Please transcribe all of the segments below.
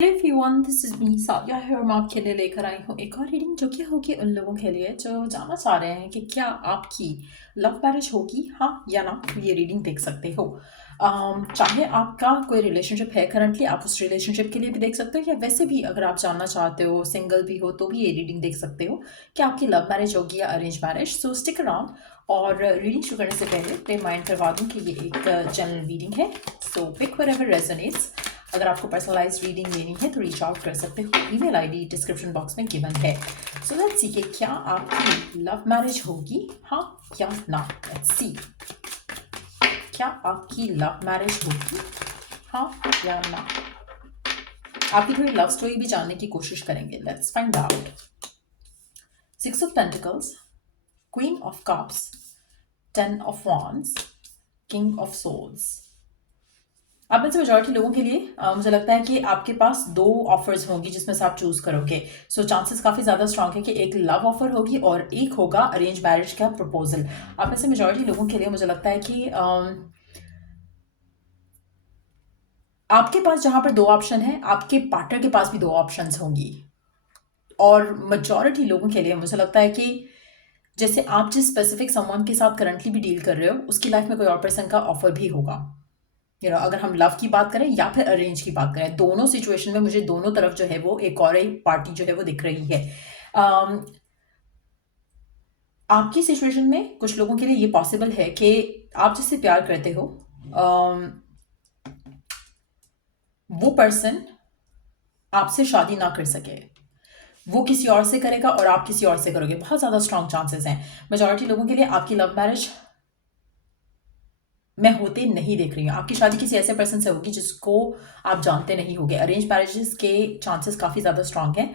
Everyone, this is me Sadia है और मैं आपके लिए लेकर आई हूँ एक और रीडिंग जो कि होगी उन लोगों के लिए जो जानना चाह रहे हैं कि क्या आपकी लव मैरिज होगी, हाँ या ना। ये रीडिंग देख सकते हो। चाहे आपका कोई रिलेशनशिप है करंटली, आप उस रिलेशनशिप के लिए भी देख सकते हो, या वैसे भी अगर आप जानना चाहते हो, सिंगल भी हो तो भी ये रीडिंग देख सकते हो कि आपकी लव मैरिज होगी या अरेंज मैरिज। सो स्टिक अराउंड। और रीडिंग शुरू करने से पहले रिमाइंड करवा दूँ कि ये एक जनरल रीडिंग है। सो पिक व्हाटएवर रेजोनेट्स। अगर आपको पर्सनलाइज रीडिंग लेनी है तो रीच आउट कर सकते हो। ईमेल आईडी डिस्क्रिप्शन बॉक्स में गिवन है। सो लेट्स सी कि क्या आपकी लव मैरिज होगी, हाँ या ना। लेट्स सी, क्या आपकी लव मैरिज होगी, हाँ या ना। आपकी थोड़ी लव स्टोरी भी जानने की कोशिश करेंगे। Let's find out. 6 of Pentacles, Queen of Cups, 10 of Wands, King of Swords। आप में से मेजॉरिटी लोगों के लिए मुझे लगता है कि आपके पास 2 ऑफर्स होंगी जिसमें से आप चूज करोगे। सो चांसेस काफी ज्यादा स्ट्रांग है कि एक लव ऑफर होगी और एक होगा अरेंज मैरिज का प्रपोजल। आप में से मेजॉरिटी लोगों के लिए मुझे लगता है कि आपके पास जहां पर 2 ऑप्शन है, आपके पार्टनर के पास भी 2 ऑप्शंस होंगी। और मेजॉरिटी लोगों के लिए मुझे लगता है कि जैसे आप जिस स्पेसिफिक समवन के साथ करंटली भी डील कर रहे हो, उसकी लाइफ में कोई और पर्सन का ऑफर भी होगा। अगर हम लव की बात करें या फिर अरेंज की बात करें, दोनों सिचुएशन में मुझे दोनों तरफ जो है वो एक और एक पार्टी जो है वो दिख रही है। आपकी सिचुएशन में कुछ लोगों के लिए ये पॉसिबल है कि आप जिससे प्यार करते हो, वो पर्सन आपसे शादी ना कर सके, वो किसी और से करेगा और आप किसी और से करोगे। बहुत ज्यादा स्ट्रांग चांसेस हैं मेजॉरिटी लोगों के लिए। आपकी लव मैरिज मैं होते नहीं देख रही हूँ। आपकी शादी किसी ऐसे पर्सन से होगी जिसको आप जानते नहीं होगे। अरेंज मैरिजेस के चांसेस काफ़ी ज़्यादा स्ट्रांग हैं।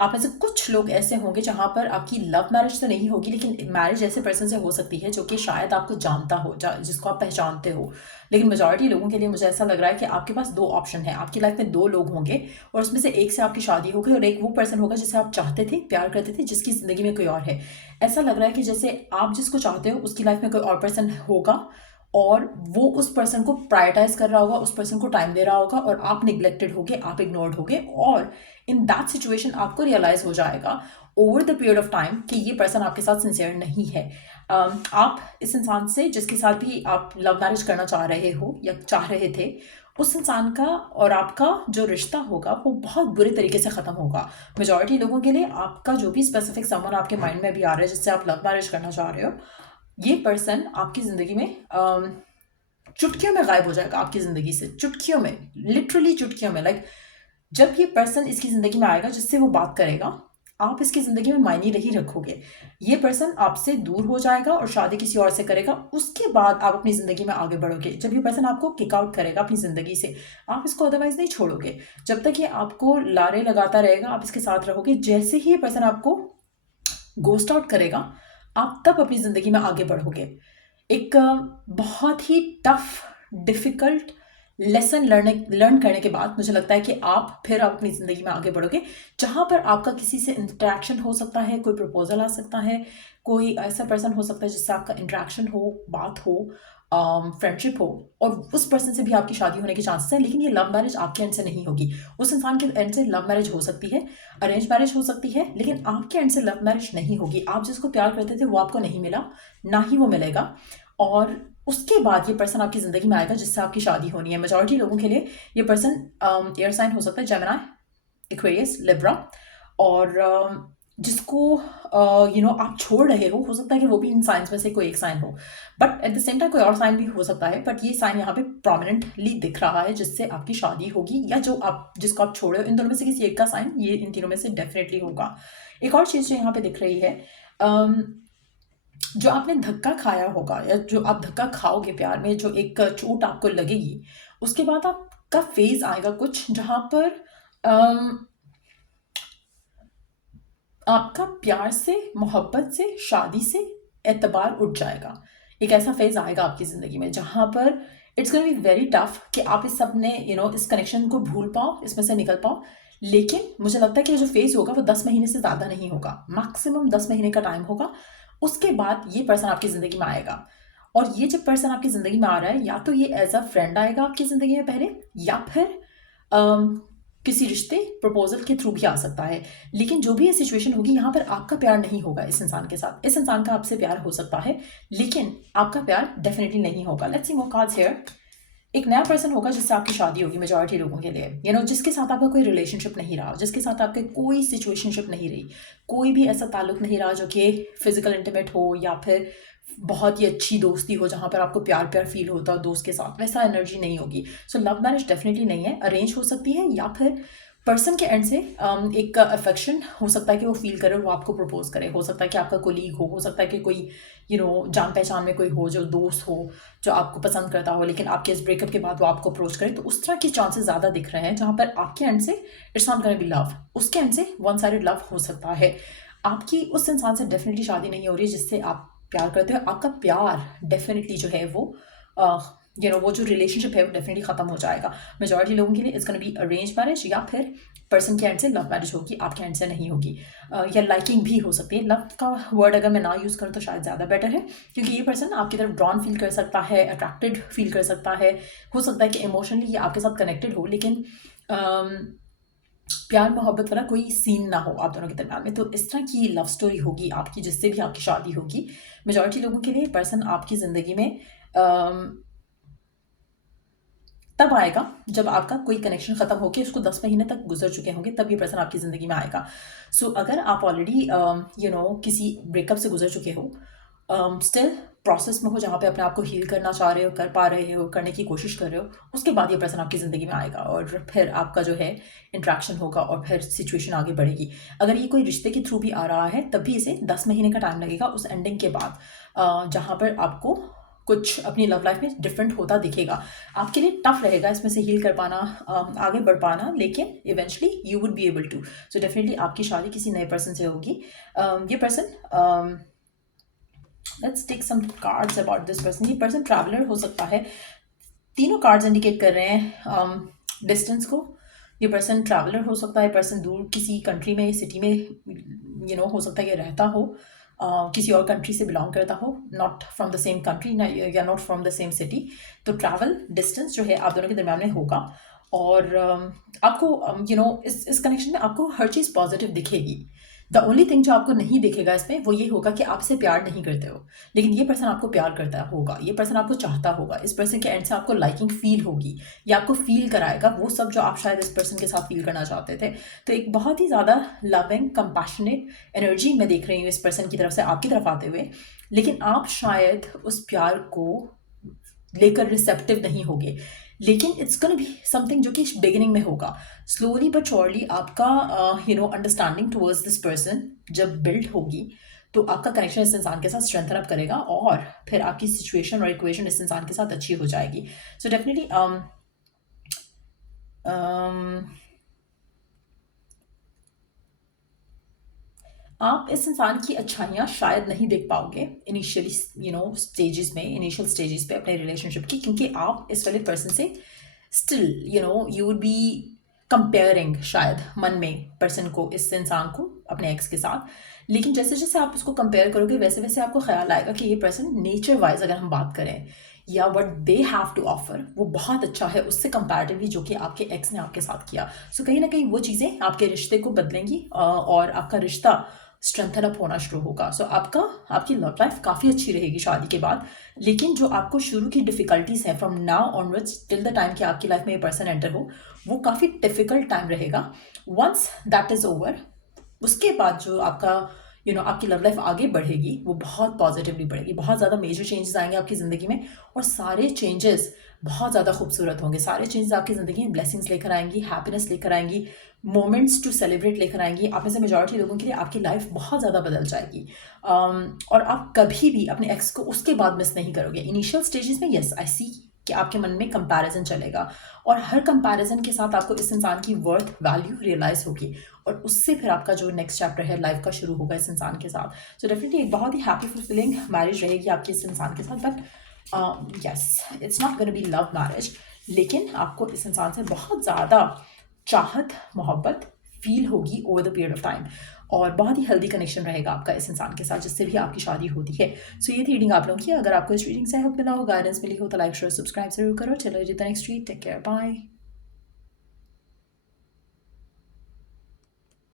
आप में से कुछ लोग ऐसे होंगे जहां पर आपकी लव मैरिज तो नहीं होगी, लेकिन मैरिज ऐसे पर्सन से हो सकती है जो कि शायद आपको जानता हो, जिसको आप पहचानते हो। लेकिन मेजॉरिटी लोगों के लिए मुझे ऐसा लग रहा है कि आपके पास 2 ऑप्शन है। आपकी लाइफ में 2 लोग होंगे और उसमें से एक से आपकी शादी होगी और एक वो पर्सन होगा जिसे आप चाहते थे, प्यार करते थे, जिसकी जिंदगी में कोई और है। ऐसा लग रहा है कि जैसे आप जिसको चाहते हो उसकी लाइफ में कोई और पर्सन होगा और वो उस पर्सन को प्रायोरिटाइज कर रहा होगा, उस पर्सन को टाइम दे रहा होगा और आप निग्लेक्टेड होगे, आप इग्नोर्ड होगे। और इन दैट सिचुएशन आपको रियलाइज हो जाएगा over the period of time कि ये पर्सन आपके साथ सिंसियर नहीं है। आप इस इंसान से जिसके साथ भी आप लव मैरिज करना चाह रहे हो या चाह रहे थे, उस इंसान का और आपका जो रिश्ता होगा वो बहुत बुरे तरीके से ख़त्म होगा। मेजॉरिटी लोगों के लिए आपका जो भी स्पेसिफिक समवन आपके माइंड में भी आ रहा है जिससे आप लव मैरिज करना चाह रहे हो, ये पर्सन आपकी ज़िंदगी में चुटकियों में गायब हो जाएगा। आपकी ज़िंदगी से चुटकियों में, लिटरली चुटकियों में। लाइक जब ये पर्सन इसकी ज़िंदगी में आएगा जिससे वो बात करेगा, आप इसकी ज़िंदगी में मायने नहीं रखोगे। ये पर्सन आपसे दूर हो जाएगा और शादी किसी और से करेगा। उसके बाद आप अपनी ज़िंदगी में आगे बढ़ोगे। जब ये पर्सन आपको किक आउट करेगा अपनी ज़िंदगी से, आप इसको अदरवाइज नहीं छोड़ोगे। जब तक ये आपको लारे लगाता रहेगा, आप इसके साथ रहोगे। जैसे ही ये पर्सन आपको गोस्ट आउट करेगा, आप तब अपनी ज़िंदगी में आगे बढ़ोगे। एक बहुत ही टफ डिफ़िकल्ट लेसन लर्न करने के बाद मुझे लगता है कि आप फिर अपनी ज़िंदगी में आगे बढ़ोगे, जहाँ पर आपका किसी से इंटरेक्शन हो सकता है, कोई प्रपोजल आ सकता है, कोई ऐसा पर्सन हो सकता है जिससे आपका इंटरेक्शन हो, बात हो, फ्रेंडशिप हो, और उस पर्सन से भी आपकी शादी होने के चांसेस हैं। लेकिन ये लव मैरिज आपके एंड से नहीं होगी। उस इंसान के एंड से लव मैरिज हो सकती है, अरेंज मैरिज हो सकती है, लेकिन आपके एंड से लव मैरिज नहीं होगी। आप जिसको प्यार करते थे वो आपको नहीं मिला, ना ही वो मिलेगा। और उसके बाद ये पर्सन आपकी ज़िंदगी में आएगा जिससे आपकी शादी होनी है। मेजॉरिटी लोगों के लिए ये पर्सन एयर साइन हो सकता है, जेमिनी, एक्वेरियस, लिब्रा। और जिसको आप छोड़ रहे हो सकता है कि वो भी इन साइंस में से कोई एक साइन हो, but at the same time कोई और साइन भी हो सकता है। बट ये साइन यहाँ पे प्रोमिनेंटली दिख रहा है जिससे आपकी शादी होगी, या जो आप जिसको आप छोड़े हो, इन दोनों में से किसी एक का साइन ये इन तीनों में से डेफिनेटली होगा। एक और चीज़ जो यहाँ पे दिख रही है, जो आपने धक्का खाया होगा या जो आप धक्का खाओगे प्यार में, जो एक चोट आपको लगेगी, उसके बाद आपका फेज आएगा कुछ जहां पर आपका प्यार से, मोहब्बत से, शादी से एतबार उठ जाएगा। एक ऐसा फेज आएगा आपकी ज़िंदगी में जहाँ पर it's gonna be very tough कि आप इस अपने इस कनेक्शन को भूल पाओ, इसमें से निकल पाओ। लेकिन मुझे लगता है कि जो फेज होगा वो 10 महीने से ज़्यादा नहीं होगा, मैक्सिमम 10 महीने का टाइम होगा। उसके बाद ये पर्सन आपकी ज़िंदगी में आएगा। और ये जब पर्सन आपकी ज़िंदगी में आ रहा है, या तो ये एज अ फ्रेंड आएगा आपकी ज़िंदगी में पहले, या फिर किसी रिश्ते प्रपोजल के थ्रू भी आ सकता है, लेकिन जो भी ये सिचुएशन होगी यहाँ पर आपका प्यार नहीं होगा इस इंसान के साथ। इस इंसान का आपसे प्यार हो सकता है लेकिन आपका प्यार डेफिनेटली नहीं होगा। Let's see more cards here. एक नया पर्सन होगा जिससे आपकी शादी होगी मेजॉरिटी लोगों के लिए, जिसके साथ आपका कोई रिलेशनशिप नहीं रहा, जिसके साथ आपके कोई सिचुएशनशिप नहीं रही, कोई भी ऐसा ताल्लुक नहीं रहा जो कि फिजिकल इंटीमेट हो या फिर बहुत ही अच्छी दोस्ती हो जहाँ पर आपको प्यार प्यार फील होता हो दोस्त के साथ, वैसा एनर्जी नहीं होगी। सो लव मैरिज डेफिनेटली नहीं है। अरेंज हो सकती है या फिर पर्सन के एंड से एक अफेक्शन हो सकता है कि वो फील करे और वो आपको प्रपोज करे। हो सकता है कि आपका कोलीग हो सकता है कि कोई जान पहचान में कोई हो, जो दोस्त हो, जो आपको पसंद करता हो, लेकिन आपके इस ब्रेकअप के बाद वो आपको अप्रोच करे। तो उस तरह के चांसेस ज़्यादा दिख रहे हैं जहाँ पर आपके एंड से it's not gonna be love, उसके एंड से वन साइडेड लव हो सकता है। आपकी उस इंसान से डेफिनेटली शादी नहीं हो रही जिससे आप प्यार करते हो। आपका प्यार डेफिनेटली जो है वो वो जो रिलेशनशिप है वो डेफिनेटली ख़त्म हो जाएगा। मेजॉरिटी लोगों के लिए it's gonna be arrange marriage या फिर पर्सन के एंड से लव मैरिज होगी, आपके एंड से नहीं होगी। या लाइकिंग भी हो सकती है। लव का वर्ड अगर मैं ना यूज़ करूँ तो शायद ज़्यादा बेटर है, क्योंकि ये पर्सन आपकी तरफ ड्रॉन फील कर सकता है, अट्रैक्टेड फील कर सकता है। हो सकता है कि इमोशनली ये आपके साथ कनेक्टेड हो, लेकिन प्यार मोहब्बत वाला कोई सीन ना हो आप दोनों के दरम्यान में। तो इस तरह की लव स्टोरी होगी आपकी जिससे भी आपकी शादी होगी। मेजॉरिटी लोगों के लिए पर्सन आपकी ज़िंदगी में तब आएगा जब आपका कोई कनेक्शन ख़त्म होकर उसको 10 महीने तक गुजर चुके होंगे, तब ये पर्सन आपकी ज़िंदगी में आएगा। सो अगर आप ऑलरेडी किसी ब्रेकअप से गुजर चुके हो, स्टिल प्रोसेस में हो जहाँ पे अपने आप को हील करना चाह रहे हो, कर पा रहे हो, करने की कोशिश कर रहे हो, उसके बाद ये पर्सन आपकी ज़िंदगी में आएगा और फिर आपका जो है इंट्रैक्शन होगा और फिर सिचुएशन आगे बढ़ेगी। अगर ये कोई रिश्ते के थ्रू भी आ रहा है तब भी इसे 10 महीने का टाइम लगेगा उस एंडिंग के बाद, जहाँ पर आपको कुछ अपनी लव लाइफ में डिफरेंट होता दिखेगा। आपके लिए टफ रहेगा इसमें से हील कर पाना, आगे बढ़ पाना, लेकिन eventually you would be able to. So definitely आपकी शादी किसी नए पर्सन से होगी। ये person, let's take some cards about this person. ये पर्सन ट्रैवलर हो सकता है। तीनों कार्ड्स इंडिकेट कर रहे हैं डिस्टेंस को। ये पर्सन ट्रैवलर हो सकता है, पर्सन दूर किसी कंट्री में, सिटी में हो सकता है कि रहता हो, किसी और कंट्री से बिलोंग करता हो, not from the same country या not from the same city. तो ट्रैवल डिस्टेंस जो है आप दोनों के दरम्यान में होगा और आपको इस कनेक्शन में आपको हर चीज़ पॉजिटिव दिखेगी। द ओनली थिंग जो आपको नहीं दिखेगा इसमें वो ये होगा कि आपसे प्यार नहीं करते हो, लेकिन ये पर्सन आपको प्यार करता होगा, ये पर्सन आपको चाहता होगा। इस पर्सन के एंड से आपको लाइकिंग फील होगी, ये आपको फील कराएगा वो सब जो आप शायद इस पर्सन के साथ फील करना चाहते थे। तो एक बहुत ही ज़्यादा लविंग कंपैशनेट एनर्जी मैं देख रही हूँ इस पर्सन की तरफ से आपकी तरफ आते हुए, लेकिन आप शायद उस प्यार को लेकर रिसेप्टिव नहीं होगे। लेकिन इट्स गोना बी समथिंग जो कि बिगिनिंग में होगा। स्लोली बट श्योरली आपका अंडरस्टैंडिंग टुवर्ड्स दिस पर्सन जब बिल्ड होगी तो आपका कनेक्शन इस इंसान के साथ स्ट्रेंथन अप करेगा और फिर आपकी सिचुएशन और इक्वेशन इस इंसान के साथ अच्छी हो जाएगी। सो डेफिनेटली आप इस इंसान की अच्छाइयाँ शायद नहीं देख पाओगे इनिशियली स्टेजेस में, इनिशियल स्टेजेस पे अपने रिलेशनशिप की, क्योंकि आप इस वाले पर्सन से still you would B comparing शायद मन में पर्सन को, इस इंसान को अपने एक्स के साथ। लेकिन जैसे जैसे आप उसको कंपेयर करोगे वैसे वैसे आपको ख्याल आएगा कि ये पर्सन नेचर वाइज अगर हम बात करें या what they have to offer वो बहुत अच्छा है उससे कंपैरेटिवली जो कि आपके एक्स ने आपके साथ किया। सो कहीं ना कहीं वो चीज़ें आपके रिश्ते को बदलेंगी और आपका रिश्ता स्ट्रेंथन अप होना शुरू होगा। सो आपकी लव लाइफ काफ़ी अच्छी रहेगी शादी के बाद। लेकिन जो आपको शुरू की डिफ़िकल्टीज़ हैं from now onwards till the time कि आपकी लाइफ में ये पर्सन एंटर हो, वो काफ़ी डिफ़िकल्ट टाइम रहेगा। वंस दैट इज़ ओवर, उसके बाद जो आपका आपकी लव लाइफ आगे बढ़ेगी वो बहुत पॉजिटिवली बढ़ेगी। बहुत ज़्यादा मेजर चेंजेस आएंगे आपकी ज़िंदगी में और सारे चेंजेस बहुत ज़्यादा खूबसूरत होंगे। सारे चेंजेस आपकी ज़िंदगी में ब्लेसिंग्स लेकर आएंगी, हैप्पीनेस लेकर आएंगी, मोमेंट्स टू सेलिब्रेट लेकर आएंगी। आप में से मेजॉरिटी लोगों के लिए आपकी लाइफ बहुत ज़्यादा बदल जाएगी और आप कभी भी अपने एक्स को उसके बाद मिस नहीं करोगे। इनिशियल स्टेजेस में येस आई सी कि आपके मन में कंपैरिजन चलेगा और हर कंपैरिजन के साथ आपको इस इंसान की वर्थ वैल्यू रियलाइज होगी और उससे फिर आपका जो नेक्स्ट चैप्टर है लाइफ का शुरू होगा इस इंसान के साथ। सो डेफिनेटली एक बहुत ही हैप्पी फुलफिलिंग मैरिज रहेगी आपकी इस इंसान के साथ। But yes, it's not gonna be love marriage, लेकिन आपको इस इंसान से बहुत ज़्यादा चाहत मोहब्बत फील होगी over the period of time और बहुत ही हेल्दी कनेक्शन रहेगा आपका इस इंसान के साथ जिससे भी आपकी शादी होती है। सो ये थी रीडिंग आप लोगों की। अगर आपको इस रीडिंग से हेल्प मिला हो, गाइडेंस मिली हो तो लाइक शेयर सब्सक्राइब जरूर करो। चलो जी, the next read, take care, bye.